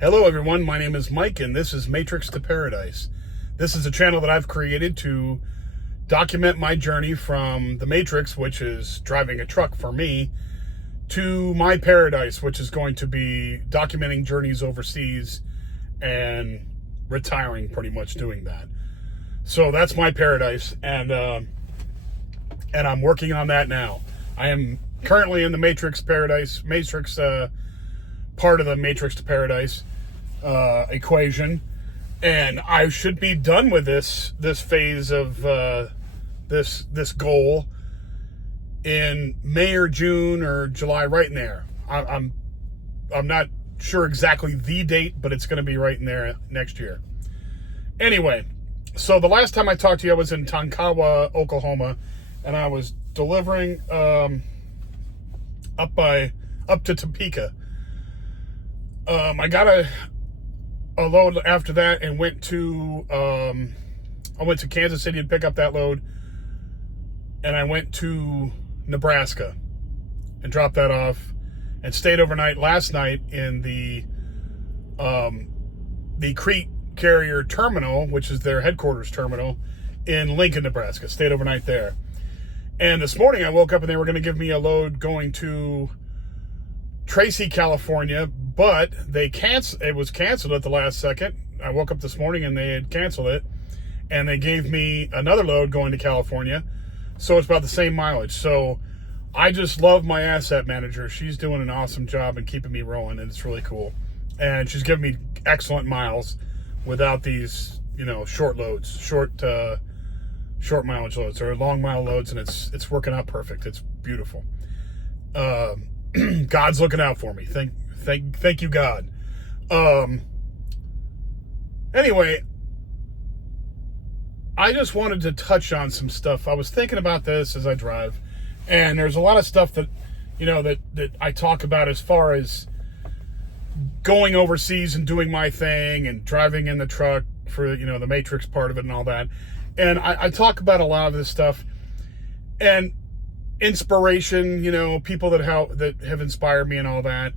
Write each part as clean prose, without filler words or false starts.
Hello everyone, my name is Mike and this is Matrix to Paradise. This is a channel that I've created to document my journey from the Matrix, which is driving a truck for me, to my paradise, which is going to be documenting journeys overseas and retiring, pretty much doing that. So that's my paradise, and I'm working on that now. I am currently in the Matrix Paradise, part of the Matrix to Paradise equation, and I should be done with this phase of this goal in May or June or July, right in there. I'm not sure exactly the date, but it's going to be right in there next year. Anyway, so the last time I talked to you, I was in Tonkawa, Oklahoma, and I was delivering up to Topeka. I got a load after that and went to Kansas City to pick up that load, and I went to Nebraska and dropped that off and stayed overnight last night in the Crete Carrier Terminal, which is their headquarters terminal in Lincoln, Nebraska. Stayed overnight there. And this morning I woke up and they were going to give me a load going to Tracy, California, but it was canceled at the last second. I woke up this morning and they had canceled it, and they gave me another load going to California, so it's about the same mileage. So I just love my asset manager. She's doing an awesome job and keeping me rolling, and it's really cool. And she's giving me excellent miles without these, short loads, short mileage loads or long mile loads, and it's working out perfect. It's beautiful. God's looking out for me. Thank you, God. Anyway, I just wanted to touch on some stuff. I was thinking about this as I drive, and there's a lot of stuff that, that I talk about as far as going overseas and doing my thing and driving in the truck for, the Matrix part of it and all that. And I talk about a lot of this stuff and inspiration, people that have inspired me and all that.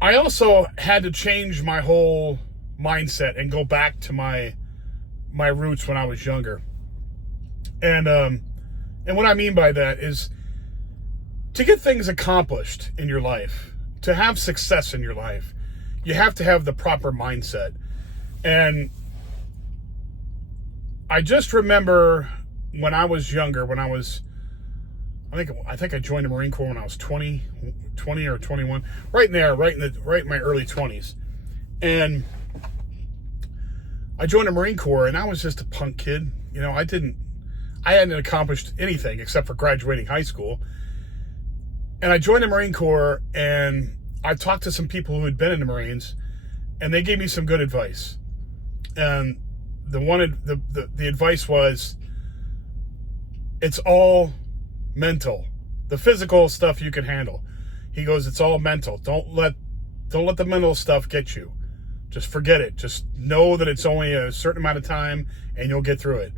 I also had to change my whole mindset and go back to my roots when I was younger. And what I mean by that is, to get things accomplished in your life, to have success in your life, you have to have the proper mindset. And I just remember when I was younger, I think I joined the Marine Corps when I was 20 or 21, right in my early 20s. And I joined the Marine Corps, and I was just a punk kid. I hadn't accomplished anything except for graduating high school. And I joined the Marine Corps, and I talked to some people who had been in the Marines, and they gave me some good advice. And the advice was, it's all mental. The physical stuff you can handle. He goes, it's all mental. Don't let the mental stuff get you. Just forget it. Just know that it's only a certain amount of time and you'll get through it.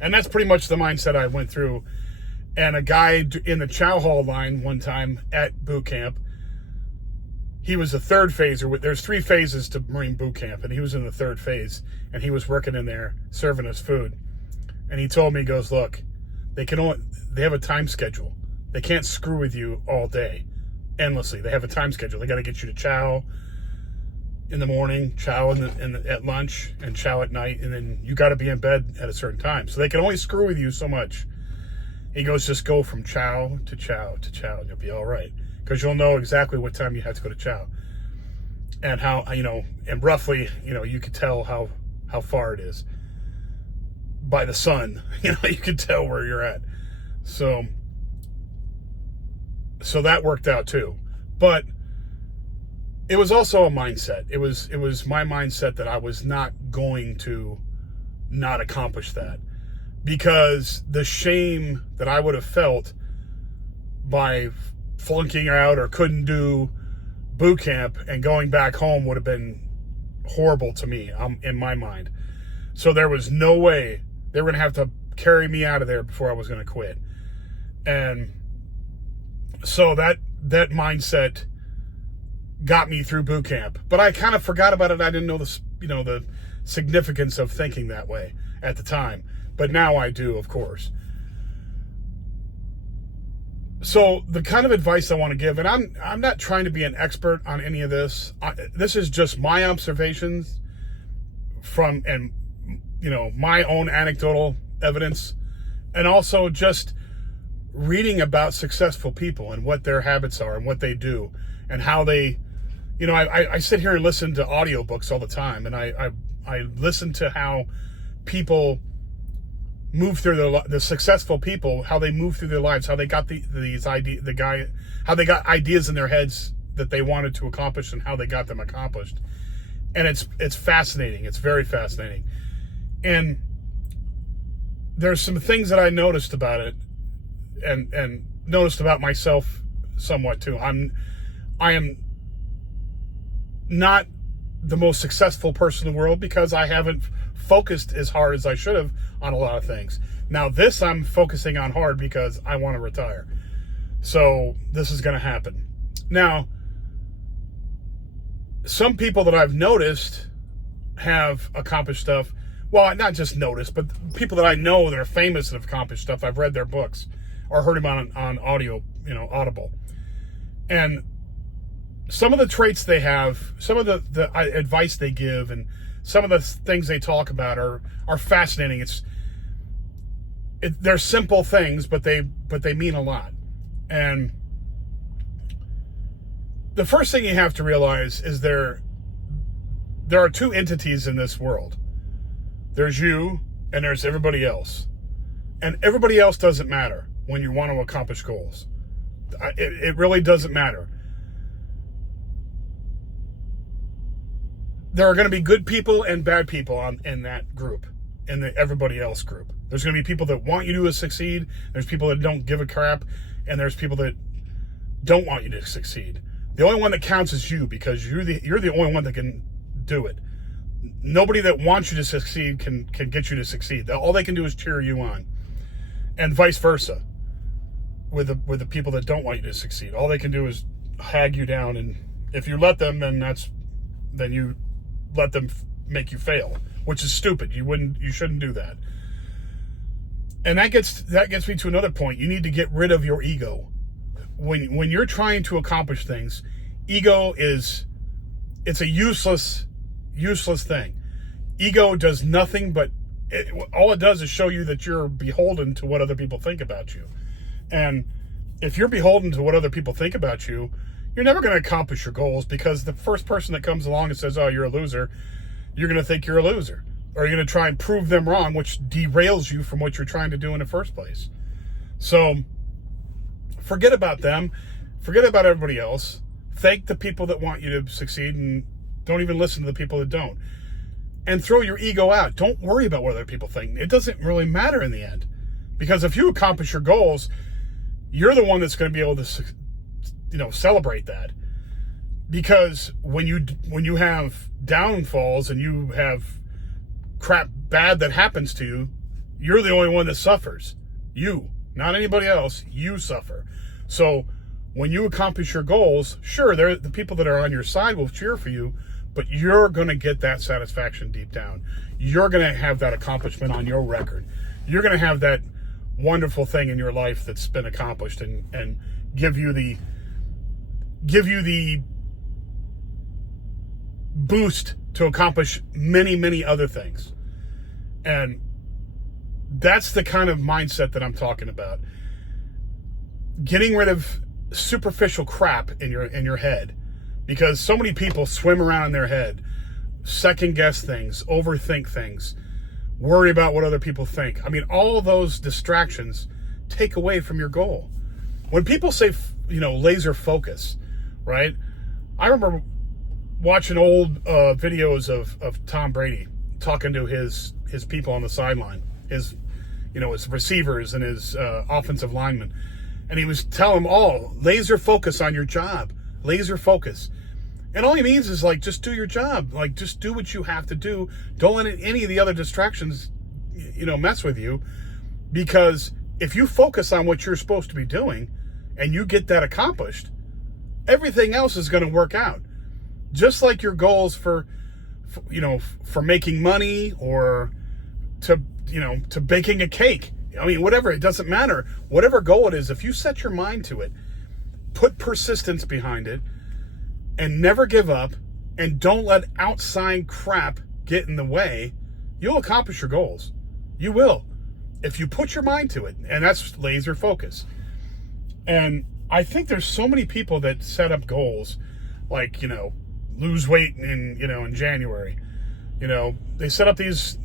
And that's pretty much the mindset I went through. And a guy in the Chow Hall line one time at boot camp, he was the third phaser. There's 3 phases to Marine boot camp, and he was in the 3rd phase, and he was working in there serving us food. And he told me, he goes, look, they have a time schedule. They can't screw with you all day, endlessly. They have a time schedule. They got to get you to chow in the morning, chow at lunch, and chow at night, and then you got to be in bed at a certain time. So they can only screw with you so much. He goes, just go from chow to chow to chow, and you'll be all right, because you'll know exactly what time you have to go to chow, and how, and roughly, you could tell how far it is by the sun. You can tell where you're at. So that worked out too. But it was also a mindset. It was my mindset that I was not going to not accomplish that, because the shame that I would have felt by flunking out or couldn't do boot camp and going back home would have been horrible to me, in my mind. So there was no way they were going to have to carry me out of there before I was going to quit. And so that mindset got me through boot camp. But I kind of forgot about it. I didn't know the significance of thinking that way at the time. But now I do, of course. So the kind of advice I want to give, and I'm not trying to be an expert on any of this. This is just my observations from, and my own anecdotal evidence, and also just reading about successful people and what their habits are and what they do and how they, I sit here and listen to audiobooks all the time, and I listen to how people move through the successful people, how they move through their lives, how they got how they got ideas in their heads that they wanted to accomplish and how they got them accomplished. And it's fascinating. It's very fascinating. And there's some things that I noticed about it and noticed about myself somewhat too. I am not the most successful person in the world because I haven't focused as hard as I should have on a lot of things. Now this I'm focusing on hard because I want to retire. So this is going to happen. Now, some people that I've noticed have accomplished stuff. Well, not just noticed, but people that I know that are famous that have accomplished stuff. I've read their books or heard them on audio, Audible. And some of the traits they have, some of the advice they give, and some of the things they talk about are fascinating. They're simple things, but they mean a lot. And the first thing you have to realize is there are two entities in this world. There's you and there's everybody else. And everybody else doesn't matter when you want to accomplish goals. It really doesn't matter. There are going to be good people and bad people in that group, in the everybody else group. There's going to be people that want you to succeed. There's people that don't give a crap. And there's people that don't want you to succeed. The only one that counts is you, because you're the only one that can do it. Nobody that wants you to succeed can get you to succeed. All they can do is cheer you on. And vice versa. With the people that don't want you to succeed. All they can do is hag you down, and if you let them, then you let them make you fail, which is stupid. You shouldn't do that. And that gets me to another point. You need to get rid of your ego. When you're trying to accomplish things, ego it's a useless thing. Ego does nothing but all it does is show you that you're beholden to what other people think about you. And if you're beholden to what other people think about you, you're never going to accomplish your goals, because the first person that comes along and says, oh, you're a loser, you're going to think you're a loser. Or you're going to try and prove them wrong, which derails you from what you're trying to do in the first place. So forget about them. Forget about everybody else. Thank the people that want you to succeed, and don't even listen to the people that don't. And throw your ego out. Don't worry about what other people think. It doesn't really matter in the end. Because if you accomplish your goals, you're the one that's going to be able to, celebrate that. Because when you have downfalls and you have crap bad that happens to you, you're the only one that suffers. You, not anybody else. You suffer. So when you accomplish your goals, sure, the people that are on your side will cheer for you, but you're going to get that satisfaction deep down. You're going to have that accomplishment on your record. You're going to have that wonderful thing in your life that's been accomplished, and give you the boost to accomplish many, many other things. And that's the kind of mindset that I'm talking about. Getting rid of superficial crap in your head, because so many people swim around in their head, second guess things, overthink things, worry about what other people think. I mean, all of those distractions take away from your goal. When people say, laser focus, right? I remember watching old videos of Tom Brady talking to his people on the sideline, his receivers and his offensive linemen. And he was telling them all, laser focus on your job, laser focus. And all he means is just do your job. Just do what you have to do. Don't let any of the other distractions, mess with you. Because if you focus on what you're supposed to be doing and you get that accomplished, everything else is going to work out. Just like your goals for for making money, or to baking a cake. I mean, whatever, it doesn't matter. Whatever goal it is, if you set your mind to it, put persistence behind it, and never give up, and don't let outside crap get in the way, you'll accomplish your goals. You will. If you put your mind to it, and that's laser focus. And I think there's so many people that set up goals, like, lose weight in January. They set up these,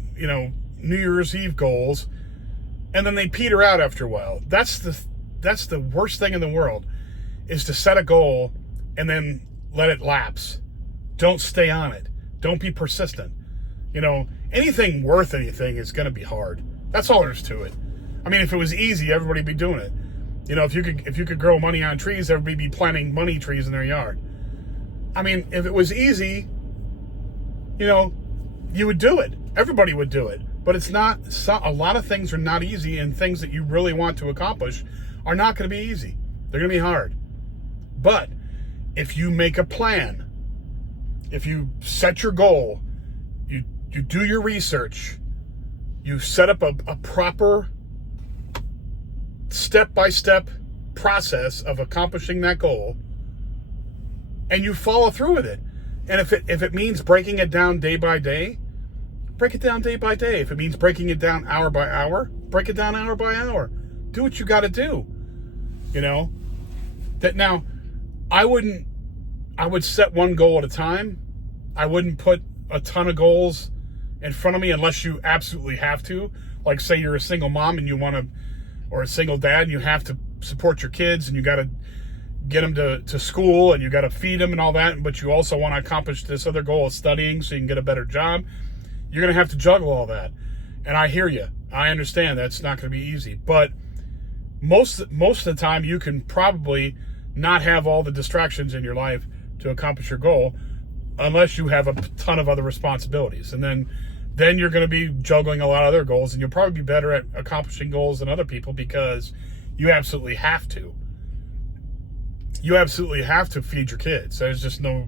New Year's Eve goals, and then they peter out after a while. That's the worst thing in the world, is to set a goal and then let it lapse. Don't stay on it. Don't be persistent. Anything worth anything is going to be hard. That's all there is to it. I mean, if it was easy, everybody'd be doing it. If you could grow money on trees, everybody would be planting money trees in their yard. I mean, if it was easy, you would do it. Everybody would do it. But it's not. A lot of things are not easy, and things that you really want to accomplish are not going to be easy. They're going to be hard. But if you make a plan, if you set your goal, you do your research, you set up a proper step-by-step process of accomplishing that goal, and you follow through with it. And if it means breaking it down day by day, break it down day by day. If it means breaking it down hour by hour, break it down hour by hour. Do what you got to do. That now, I would set one goal at a time. I wouldn't put a ton of goals in front of me unless you absolutely have to. Like, say you're a single mom and you want to, or a single dad, and you have to support your kids, and you got to get them to school, and you got to feed them and all that, but you also want to accomplish this other goal of studying so you can get a better job. You're going to have to juggle all that. And I hear you. I understand that's not going to be easy. But most of the time, you can probably not have all the distractions in your life to accomplish your goal, unless you have a ton of other responsibilities. And then you're going to be juggling a lot of other goals, and you'll probably be better at accomplishing goals than other people, because you absolutely have to. You absolutely have to feed your kids. There's just no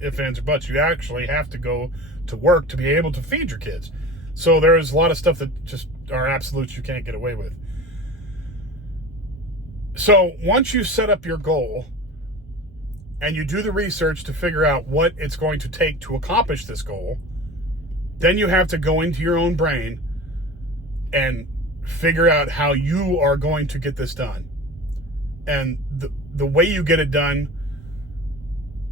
ifs, ands, or buts. You actually have to go to work to be able to feed your kids. So there's a lot of stuff that just are absolutes you can't get away with. So once you set up your goal and you do the research to figure out what it's going to take to accomplish this goal, then you have to go into your own brain and figure out how you are going to get this done. And the way you get it done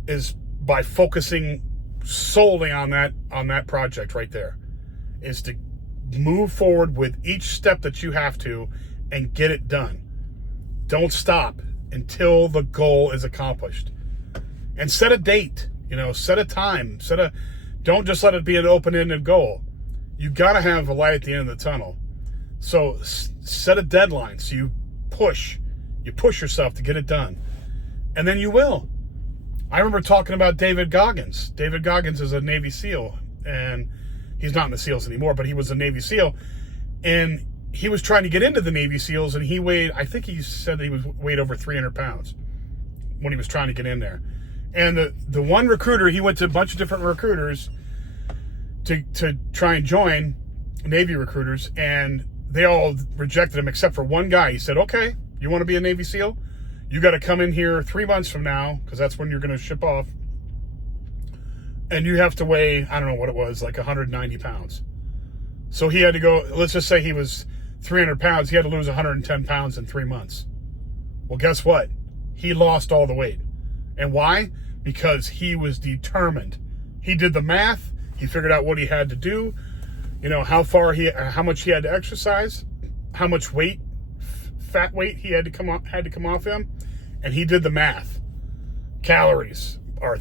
is by focusing solely on that project right there, is to move forward with each step that you have to and get it done. Don't stop until the goal is accomplished. And set a date, set a time, don't just let it be an open-ended goal. You got to have a light at the end of the tunnel. So set a deadline. So you push yourself to get it done. And then you will. I remember talking about David Goggins. David Goggins is a Navy SEAL, and he's not in the SEALs anymore, but he was a Navy SEAL. And he was trying to get into the Navy SEALs, and he weighed, I think he said that he weighed over 300 pounds when he was trying to get in there. And the one recruiter, he went to a bunch of different recruiters to try and join, Navy recruiters, and they all rejected him except for one guy. He said, okay, you want to be a Navy SEAL? You got to come in here 3 months from now, because that's when you're going to ship off. And you have to weigh, I don't know what it was, like 190 pounds. So he had to go, let's just say he was 300 pounds. He had to lose 110 pounds in 3 months. Well, guess what? He lost all the weight. And why? Because he was determined. He did the math. He figured out what he had to do. How much he had to exercise, how much weight, fat weight he had to come off him, and he did the math. Calories are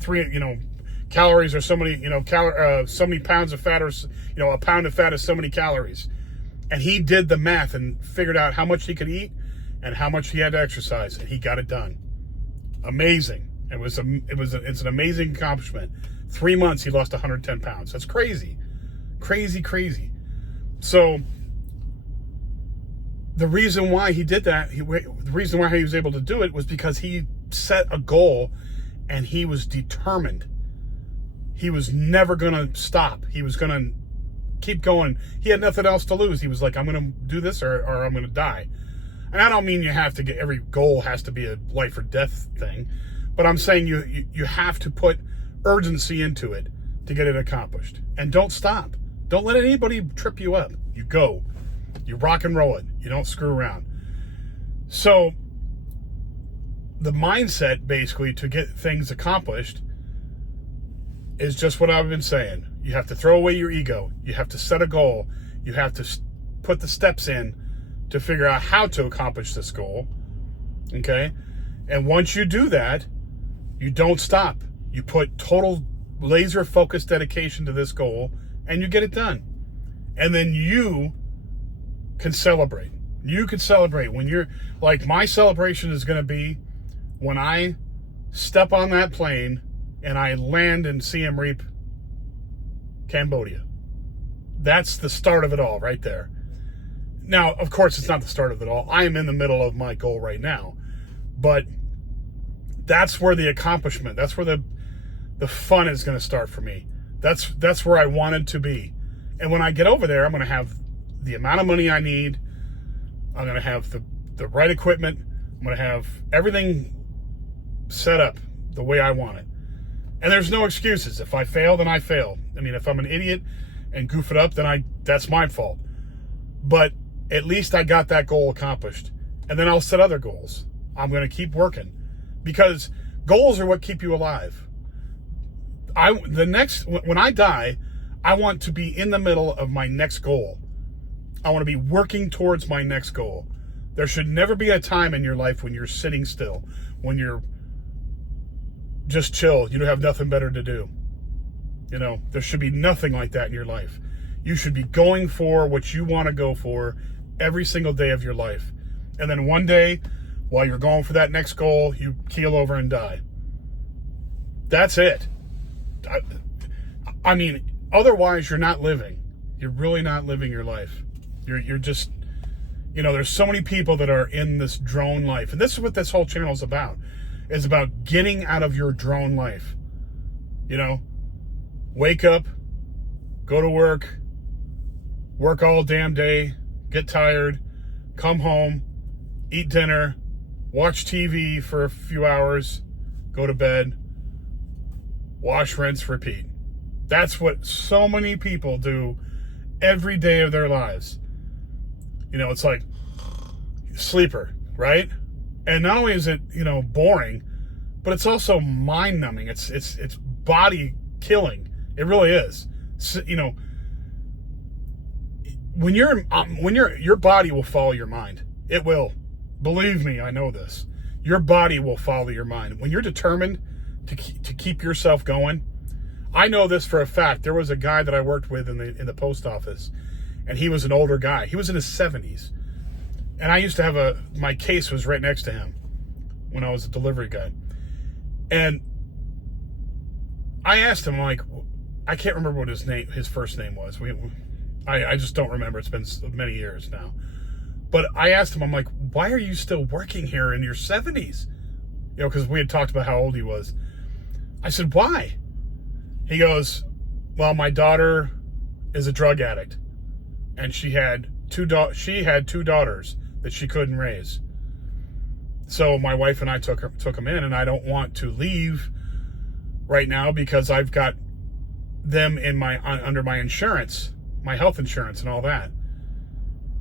calories are so many, so many pounds of fat, or a pound of fat is so many calories. And he did the math and figured out how much he could eat and how much he had to exercise, and he got it done. Amazing. It's an amazing accomplishment. 3 months he lost 110 pounds. That's crazy. Crazy. So the reason why he did that, the reason why he was able to do it was because he set a goal and he was determined. he was never going to stop. He was going to keep going. He had nothing else to lose. He was like, I'm going to do this or I'm going to die. And I don't mean you have to get, every goal has to be a life or death thing, but I'm saying you have to put urgency into it to get it accomplished. And don't stop. Don't let anybody trip you up. You go. You rock and roll it. You don't screw around. So the mindset basically to get things accomplished is just what I've been saying. You have to throw away your ego. You have to set a goal. You have to put the steps in to figure out how to accomplish this goal. Okay? And once you do that, you don't stop. You put total laser focused dedication to this goal and you get it done. And then you can celebrate. You can celebrate when you're like, my celebration is going to be when I step on that plane and I land in Siem Reap, Cambodia. That's the start of it all right there. Now, of course, it's not the start of it all. I am in the middle of my goal right now. But that's where the accomplishment, that's where the fun is going to start for me. That's where I wanted to be. And when I get over there, I'm going to have the amount of money I need. I'm going to have the right equipment. I'm going to have everything set up the way I want it. And there's no excuses. If I fail, then I fail. I mean, if I'm an idiot and goof it up, then that's my fault. But at least I got that goal accomplished. And then I'll set other goals. I'm going to keep working because goals are what keep you alive. When I die, I want to be in the middle of my next goal. I want to be working towards my next goal. There should never be a time in your life when you're sitting still, when you're just chill, you don't have nothing better to do. You know, there should be nothing like that in your life. You should be going for what you want to go for every single day of your life. And then one day, while you're going for that next goal, you keel over and die. That's it. I mean, otherwise you're not living. You're really not living your life. You're just, you know, there's so many people that are in this drone life. And this is what this whole channel is about. It's about getting out of your drone life. You know, wake up, go to work all damn day, get tired, come home, eat dinner, watch TV for a few hours, go to bed, wash, rinse, repeat. That's what so many people do every day of their lives. You know, it's like sleeper, right? And not only is it, you know, boring, but it's also mind numbing. It's body killing. It really is. So, you know, when your body will follow your mind. It will. Believe me, I know this. Your body will follow your mind. When you're determined to keep yourself going, I know this for a fact. There was a guy that I worked with in the post office, and he was an older guy. He was in his 70s. And I used to have my case was right next to him when I was a delivery guy. And I asked him, like, I can't remember what his first name was. I just don't remember. It's been many years now. But I asked him, I'm like, why are you still working here in your 70s? You know, because we had talked about how old he was. I said, why? He goes, well, my daughter is a drug addict. And she had two daughters that she couldn't raise. So my wife and I took them in, and I don't want to leave right now because I've got them in under my insurance, my health insurance and all that.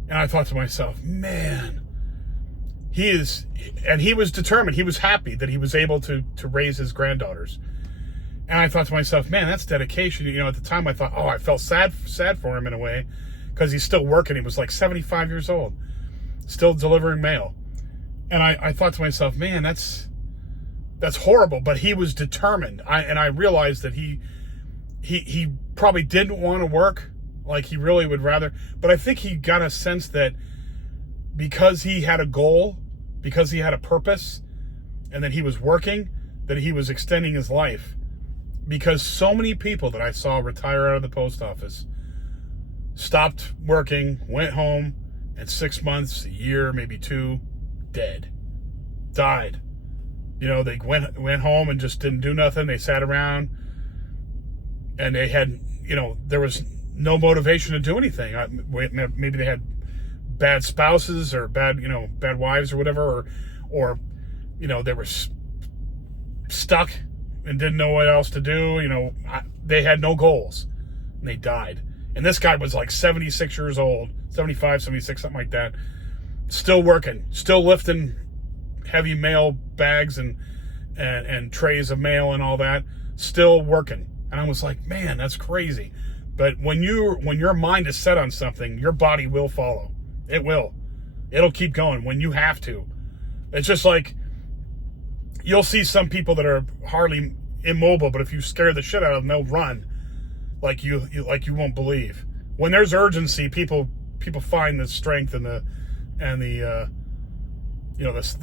And I thought to myself, man, he was determined. He was happy that he was able to raise his granddaughters. And I thought to myself, man, that's dedication. You know, at the time I thought, oh, I felt sad for him in a way because he's still working. He was like 75 years old, still delivering mail. And I thought to myself, man, that's horrible. But he was determined. I realized that he probably didn't want to work like he really would rather. But I think he got a sense that because he had a goal, because he had a purpose, and that he was working, that he was extending his life. Because so many people that I saw retire out of the post office stopped working, went home, and 6 months, a year, maybe 2, dead, died. You know, they went home and just didn't do nothing. They sat around, and they had, there was no motivation to do anything. Maybe they had bad spouses or bad wives or whatever, or they were stuck and didn't know what else to do. They had no goals and they died. And this guy was like 76 years old, 75, 76, something like that. Still working, still lifting heavy mail bags and trays of mail and all that, still working. And I was like, man, that's crazy. But when your mind is set on something, your body will follow. It will. It'll keep going when you have to. It's just like, you'll see some people that are hardly immobile, but if you scare the shit out of them, they'll run like you won't believe. When there's urgency, people find the strength and the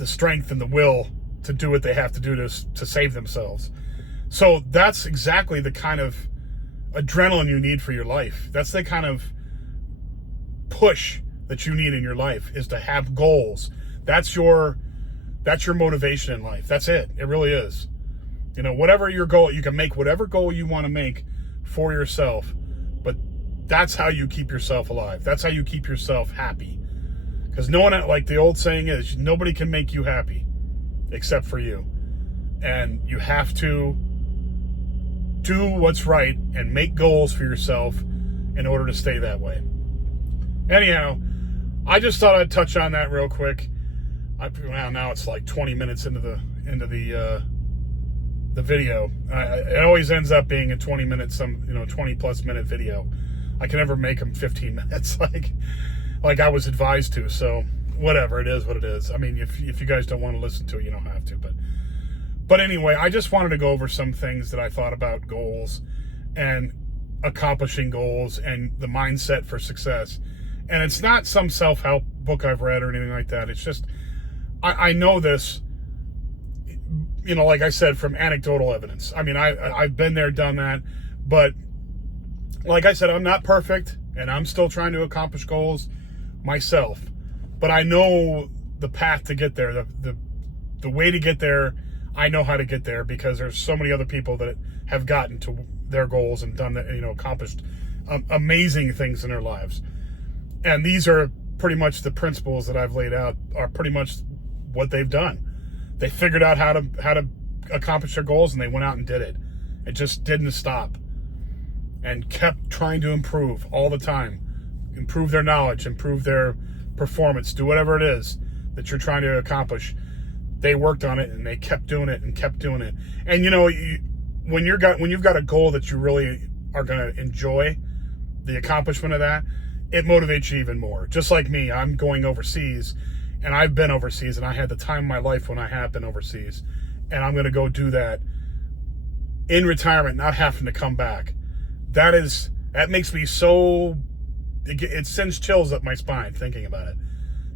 strength and the will to do what they have to do to save themselves. So that's exactly the kind of adrenaline you need for your life. That's the kind of push that you need in your life, is to have goals. That's your motivation in life. That's it. It really is. Whatever your goal, you can make whatever goal you want to make for yourself, but that's how you keep yourself alive. That's how you keep yourself happy. Because no one, like the old saying is, nobody can make you happy except for you. And you have to do what's right and make goals for yourself in order to stay that way. Anyhow, I just thought I'd touch on that real quick. Now it's like 20 minutes into the video. It always ends up being a 20 plus minute video. I can never make them 15 minutes like I was advised to. So whatever, it is what it is. I mean, if you guys don't want to listen to it, you don't have to. But anyway, I just wanted to go over some things that I thought about goals and accomplishing goals and the mindset for success. And it's not some self-help book I've read or anything like that. It's just, I know this, like I said, from anecdotal evidence. I mean, I've been there, done that. But like I said, I'm not perfect, and I'm still trying to accomplish goals myself. But I know the path to get there, the way to get there. I know how to get there because there's so many other people that have gotten to their goals and done that, accomplished amazing things in their lives. And these are pretty much the principles that I've laid out are pretty much what they've done. They figured out how to accomplish their goals, and they went out and did it. It just didn't stop, and kept trying to improve all the time, improve their knowledge, improve their performance, do whatever it is that you're trying to accomplish. They worked on it, and they kept doing it and kept doing it. And when you've got a goal that you really are going to enjoy the accomplishment of that, it motivates you even more. Just like me, I'm going overseas, and I've been overseas, and I had the time of my life when I have been overseas, and I'm going to go do that in retirement, not having to come back. That makes me so, it sends chills up my spine thinking about it.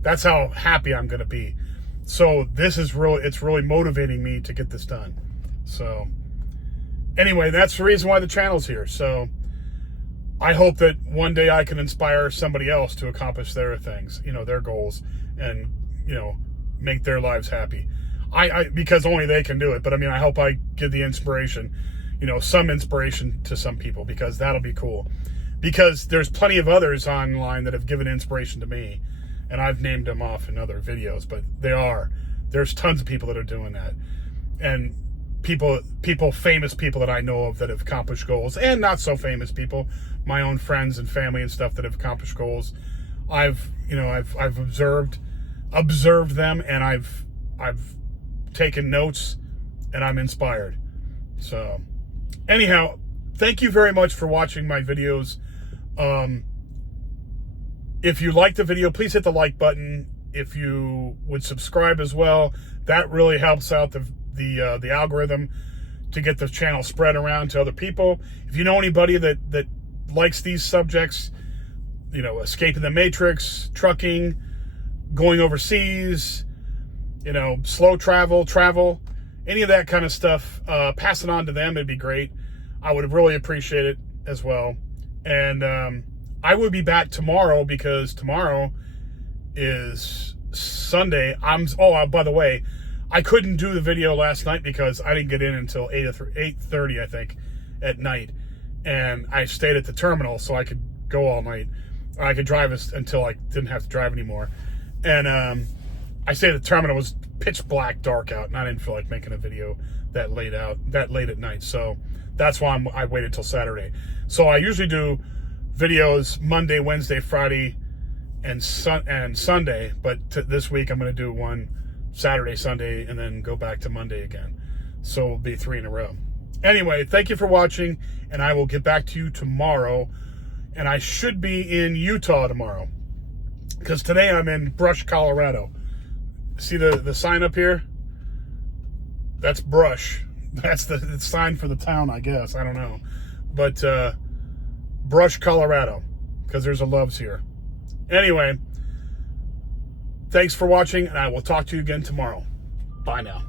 That's how happy I'm going to be. So it's really motivating me to get this done. So anyway, that's the reason why the channel's here. So I hope that one day I can inspire somebody else to accomplish their things, their goals, and, make their lives happy. Because only they can do it. But I mean, I hope I give the inspiration, some inspiration to some people, because that'll be cool. Because there's plenty of others online that have given inspiration to me, and I've named them off in other videos, but there's tons of people that are doing that. And famous people that I know of that have accomplished goals, and not so famous people, my own friends and family and stuff that have accomplished goals. I've observed them, and I've taken notes, and I'm inspired. So anyhow, thank you very much for watching my videos. If you like the video, please hit the like button. If you would subscribe as well, that really helps out the algorithm to get the channel spread around to other people. If you know anybody that likes these subjects, escaping the matrix, trucking, going overseas, slow travel, any of that kind of stuff, pass it on to them. It'd be great. I would really appreciate it as well. And I will be back tomorrow, because tomorrow is Sunday. By the way, I couldn't do the video last night because I didn't get in until 8:30, I think, at night. and I stayed at the terminal so I could go all night. I could drive until I didn't have to drive anymore. And I stayed at the terminal. It was pitch black, dark out, and I didn't feel like making a video that late at night. So that's why I waited till Saturday. So I usually do videos Monday, Wednesday, Friday, and Sunday. But this week I'm going to do one Saturday, Sunday, and then go back to Monday again. So it'll be 3 in a row. Anyway, thank you for watching, and I will get back to you tomorrow. And I should be in Utah tomorrow, because today I'm in Brush, Colorado. See the sign up here? That's Brush. That's the sign for the town, I guess. I don't know. But Brush, Colorado, because there's a Love's here. Anyway, thanks for watching, and I will talk to you again tomorrow. Bye now.